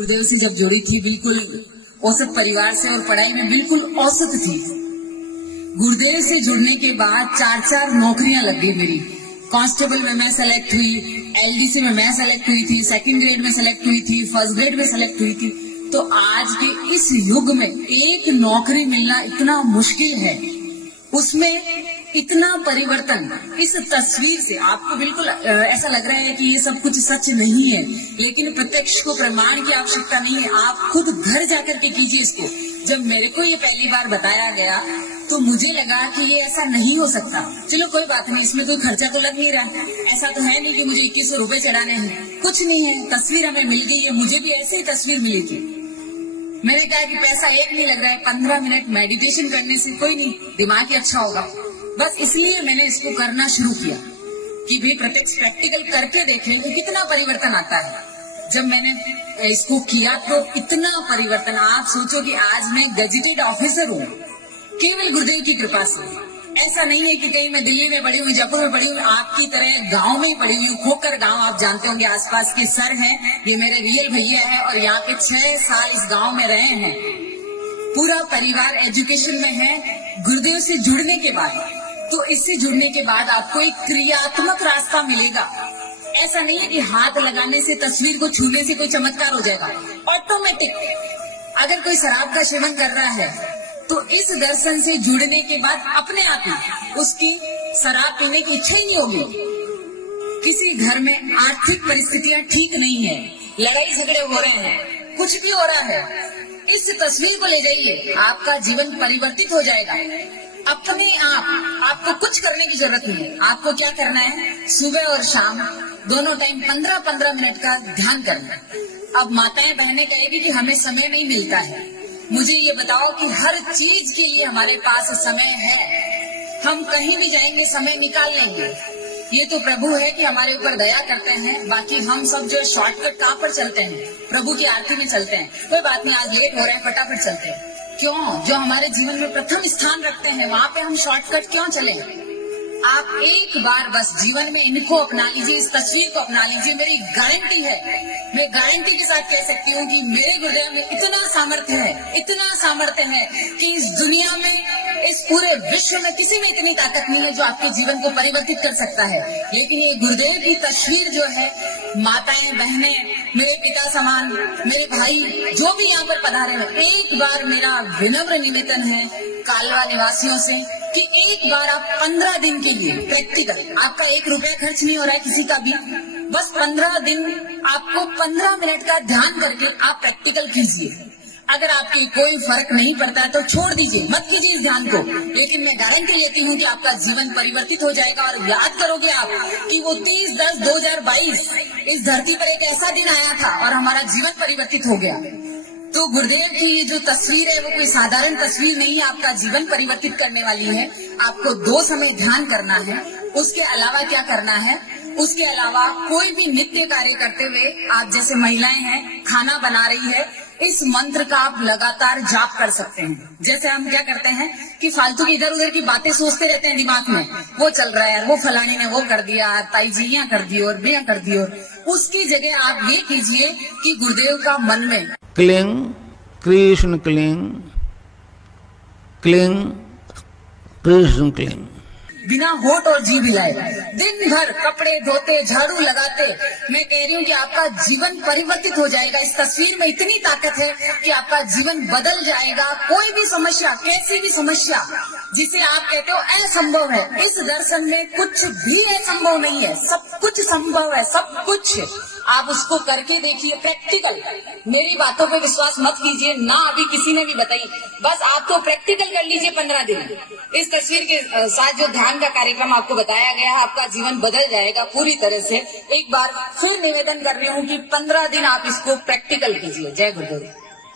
गुरुदेव से जब जुड़ी थी बिल्कुल औसत परिवार से और पढ़ाई में बिल्कुल औसत थी। गुरुदेव से जुड़ने के बाद 4 नौकरियां लग गई मेरी। कांस्टेबल में मैं सेलेक्ट हुई, एलडीसी में मैं सेलेक्ट हुई थी, सेकंड ग्रेड में सेलेक्ट हुई थी, फर्स्ट ग्रेड में सेलेक्ट हुई थी। तो आज के इस युग में एक नौकरी मिलना इतना मुश्किल है, उसमें इतना परिवर्तन इस तस्वीर से आपको बिल्कुल ऐसा लग रहा है कि ये सब कुछ सच नहीं है, लेकिन प्रत्यक्ष को प्रमाण की आवश्यकता नहीं है। आप खुद घर जाकर के कीजिए इसको। जब मेरे को ये पहली बार बताया गया तो मुझे लगा कि ये ऐसा नहीं हो सकता। चलो कोई बात नहीं, इसमें कोई खर्चा तो लग नहीं रहा, ऐसा तो है नहीं कि मुझे 2100 रुपए चढ़ाने हैं, कुछ नहीं है। तस्वीर हमें मिल गई है, मुझे भी ऐसे ही तस्वीर मिली थी। मैंने कहा कि पैसा एक नहीं लग रहा है, 15 मिनट मेडिटेशन करने से कोई नहीं, दिमाग ही अच्छा होगा। बस इसलिए मैंने इसको करना शुरू किया कि भाई प्रत्यक्ष प्रैक्टिकल करके देखें कि कितना परिवर्तन आता है। जब मैंने इसको किया तो इतना परिवर्तन, आप सोचो कि आज मैं गजेटेड ऑफिसर हूँ केवल गुरुदेव की कृपा से। ऐसा नहीं है कि कहीं मैं दिल्ली में पढ़ी हुई, जयपुर में पढ़ी हुई, आपकी तरह गांव में ही पढ़ी हुई। खोकर गांव आप जानते होंगे, आसपास के सर हैं, ये मेरे रियल भैया है और यहाँ पे 6 साल इस गांव में रहे हैं। पूरा परिवार एजुकेशन में है। गुरुदेव से जुड़ने के बाद, तो इससे जुड़ने के बाद आपको एक क्रियात्मक रास्ता मिलेगा। ऐसा नहीं है कि हाथ लगाने से, तस्वीर को छूने से कोई चमत्कार हो जाएगा। ऑटोमेटिक अगर कोई शराब का सेवन कर रहा है तो इस दर्शन से जुड़ने के बाद अपने आप ही उसकी शराब पीने की इच्छा ही नहीं होगी। किसी घर में आर्थिक परिस्थितियां ठीक नहीं है, लड़ाई झगड़े हो रहे हैं, कुछ भी हो रहा है, इस तस्वीर को ले जाइए, आपका जीवन परिवर्तित हो जाएगा अपने आप। आपको कुछ करने की जरूरत नहीं है। आपको क्या करना है, सुबह और शाम दोनों टाइम 15-15 मिनट का ध्यान करना है। अब माताएं बहनें कहेगी कि हमें समय नहीं मिलता है। मुझे ये बताओ कि हर चीज के लिए हमारे पास समय है। हम कहीं भी जाएंगे समय निकाल लेंगे। ये तो प्रभु है कि हमारे ऊपर दया करते हैं। बाकी हम सब जो शॉर्टकट कहाँ पर चलते हैं, प्रभु की आरती में चलते हैं। कोई बात नहीं, आज लेट हो रहे हैं, फटाफट चलते हैं। क्यों? जो हमारे जीवन में प्रथम स्थान रखते हैं वहाँ पे हम शॉर्टकट क्यों चले? आप एक बार बस जीवन में इनको अपना लीजिए, इस तस्वीर को अपना लीजिए। मेरी गारंटी है, मैं गारंटी के साथ कह सकती हूँ कि मेरे गुरुदेव में इतना सामर्थ्य है, इतना सामर्थ्य है कि इस दुनिया में, इस पूरे विश्व में किसी में इतनी ताकत नहीं है जो आपके जीवन को परिवर्तित कर सकता है। लेकिन ये गुरुदेव की तस्वीर जो है, माताएं बहनें, मेरे पिता समान, मेरे भाई जो भी यहाँ पर पधारे हैं, एक बार मेरा विनम्र निवेदन है कालवा निवासियों से कि एक बार आप 15 दिन के लिए प्रैक्टिकल, आपका 1 रुपया खर्च नहीं हो रहा है किसी का भी, बस 15 दिन आपको 15 मिनट का ध्यान करके आप प्रैक्टिकल कीजिए। अगर आपके कोई फर्क नहीं पड़ता है तो छोड़ दीजिए, मत कीजिए इस ध्यान को। लेकिन मैं गारंटी लेती हूँ कि आपका जीवन परिवर्तित हो जाएगा और याद करोगे आप कि वो 30/10/2022 इस धरती पर एक ऐसा दिन आया था और हमारा जीवन परिवर्तित हो गया। तो गुरुदेव की ये जो तस्वीर है वो कोई साधारण तस्वीर नहीं है, आपका जीवन परिवर्तित करने वाली है। आपको 2 समय ध्यान करना है। उसके अलावा क्या करना है, उसके अलावा कोई भी नित्य कार्य करते हुए, आप जैसे महिलाएं हैं खाना बना रही है, इस मंत्र का आप लगातार जाप कर सकते हैं। जैसे हम क्या करते हैं कि फालतू की इधर उधर की बातें सोचते रहते हैं दिमाग में, वो चल रहा है, वो फलानी ने वो कर दिया, ताई जी यहाँ कर दी और बिया कर दी, और उसकी जगह आप ये कीजिए कि गुरुदेव का मन में cling Krishna cling, cling Krishna cling, बिना होठ और जीभ हिलाए दिन भर कपड़े धोते, झाड़ू लगाते, मैं कह रही हूँ कि आपका जीवन परिवर्तित हो जाएगा। इस तस्वीर में इतनी ताकत है कि आपका जीवन बदल जाएगा। कोई भी समस्या, कैसी भी समस्या जिसे आप कहते हो असंभव है, इस दर्शन में कुछ भी असंभव नहीं है, सब कुछ संभव है, सब कुछ। आप उसको करके देखिए प्रैक्टिकल। मेरी बातों पे विश्वास मत कीजिए, ना अभी किसी ने भी बताई, बस आप तो प्रैक्टिकल कर लीजिए 15 दिन। इस तस्वीर के साथ जो ध्यान का कार्यक्रम आपको बताया गया है, आपका जीवन बदल जाएगा पूरी तरह से। एक बार फिर निवेदन कर रही हूँ कि 15 दिन आप इसको प्रैक्टिकल कीजिए। जय गुरुदेव।